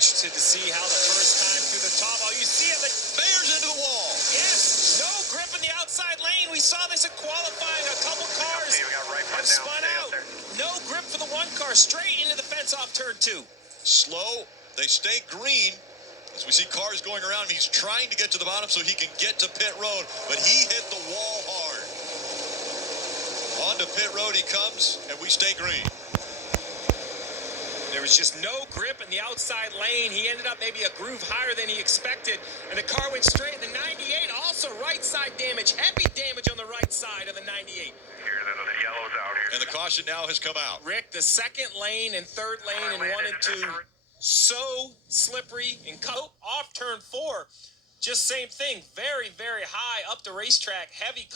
interested to see how the first time through the top. Oh, you see it. Mayer's into the wall. Yes. No grip in the outside lane. We saw this in qualifying. A couple cars have spun out. No grip for the one car. Straight into the fence off turn 2. Slow. They stay green. As we see cars going around him, he's trying to get to the bottom so he can get to pit road, but he hit the wall hard. Onto pit road he comes, and we stay green. There was just no grip in the outside lane. He ended up maybe a groove higher than he expected, and the car went straight. The 98 also right side damage, heavy damage on the right side of the 98. Here, the yellow's out here. And the caution now has come out. Rick, the second lane and third lane and 1 and 2, so slippery and cut off turn 4. Just same thing, very, very high up the racetrack, heavy.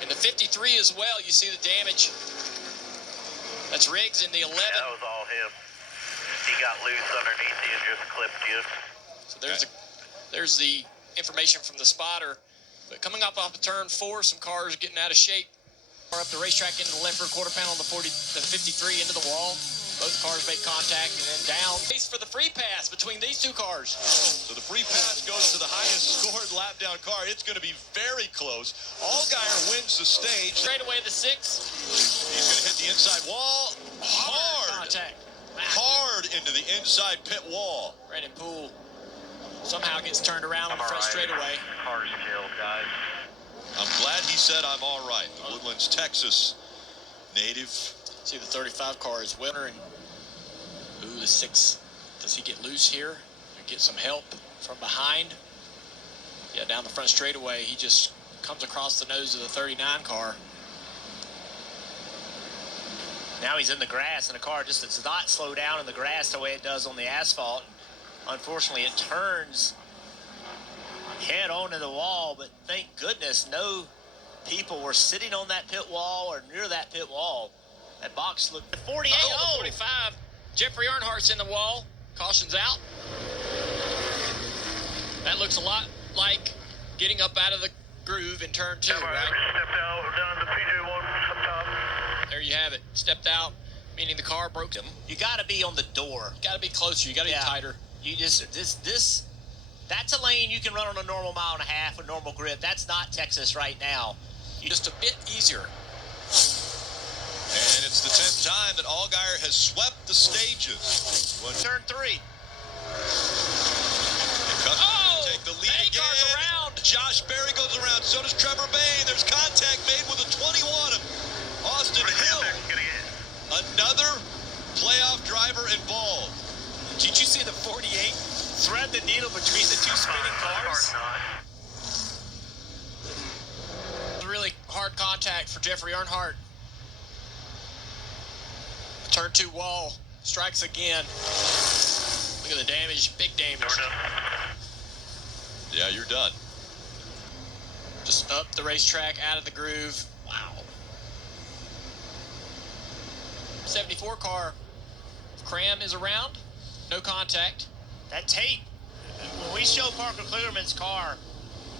In the 53 as well, you see the damage. That's Riggs in the 11. That was all him. He got loose underneath you and just clipped you. So there's the information from the spotter. But coming up off of turn 4, some cars getting out of shape. Up the racetrack into the left rear quarter panel, the 53 into the wall. Both cars make contact and then down. Race for the free pass between these two cars. So the free pass goes to the highest scored lap down car. It's going to be very close. Allgaier wins the stage. Straight away the 6. He's going to hit the inside wall hard. Contact. Hard into the inside pit wall. Brandon Poole somehow gets turned around on the front straightaway. Car's killed, guys. I'm glad he said I'm all right. The Woodlands, Texas native. See the 35 car is winner, and ooh, the 6. Does he get loose here? Or get some help from behind? Yeah, down the front straightaway, he just comes across the nose of the 39 car. Now he's in the grass, and the car just does not slow down in the grass the way it does on the asphalt. Unfortunately, it turns head on to the wall, but thank goodness no people were sitting on that pit wall or near that pit wall. That box looked at 48. Oh, 45. Jeffrey Earnhardt's in the wall. Caution's out. That looks a lot like getting up out of the groove in turn 2, right? Stepped out down the PJ1 up top. There you have it. Stepped out, meaning the car broke him. You got to be on the door. You got to be closer. You got to be tighter. You just that's a lane you can run on a normal 1.5 miles with normal grip. That's not Texas right now. Just a bit easier. And it's the 10th time that Allgaier has swept the stages. Turn 3. Take the lead again. Goes around. Josh Berry goes around. So does Trevor Bain. There's contact made with a 21 of Austin Hill. Another playoff driver involved. Did you see the 48 thread the needle between the two spinning cars? Really hard contact for Jeffrey Earnhardt. Turn 2 wall strikes again. Look at the damage, big damage. Yeah, you're done. Just up the racetrack, out of the groove. Wow. 74 car. Cram is around. No contact. That tape, when we show Parker Kligerman's car,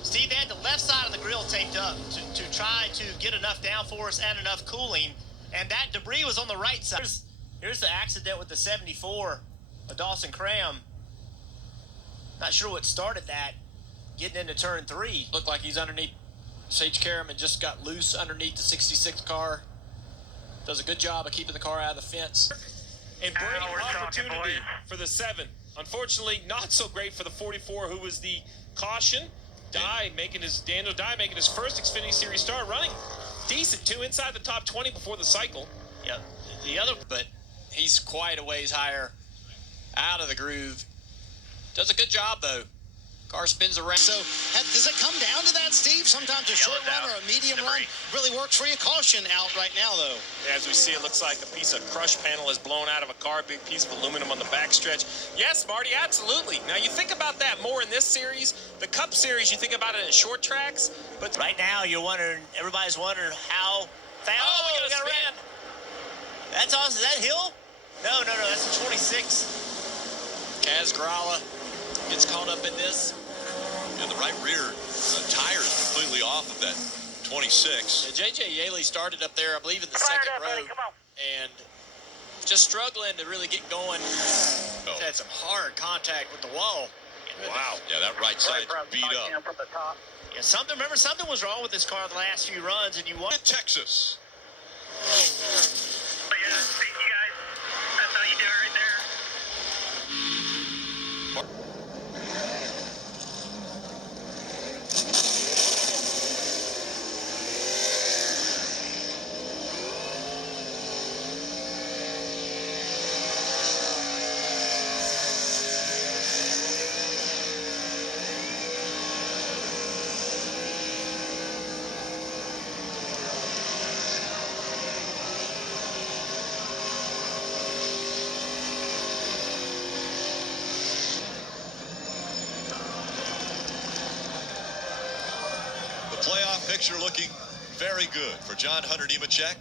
Steve had the left side of the grill taped up to try to get enough downforce and enough cooling, and that debris was on the right side. Here's the accident with the 74, Dawson Cram. Not sure what started that, getting into turn 3. Looked like he's underneath Sage Karam and just got loose underneath the 66 car. Does a good job of keeping the car out of the fence. And great opportunity for the 7. Unfortunately, not so great for the 44, who was the caution. Daniel Dye making his first Xfinity Series start, running decent too, inside the top 20 before the cycle. Yeah, the other, but he's quite a ways higher out of the groove. Does a good job though. Car spins around. So does it come down to that, Steve? Sometimes a short run or a medium run really works for you. Caution out right now, though. As we see, it looks like a piece of crush panel is blown out of a car, big piece of aluminum on the backstretch. Yes, Marty, absolutely. Now, you think about that more in this series. The Cup Series, you think about it in short tracks. But right now, everybody's wondering how fast. Oh, we got a spin. That's awesome. Is that Hill? No, that's a 26. Kaz Grala gets caught up in this. And the right rear tire is completely off of that 26. Yeah, J.J. Yaley started up there, I believe, in the second row. And just struggling to really get going. Oh. Had some hard contact with the wall. Wow. Yeah, that right side's beat up. Yeah, something was wrong with this car the last few runs, and you want Texas. But yeah, thank you guys. That's how you do it right there. The playoff picture looking very good for John Hunter Nemechek.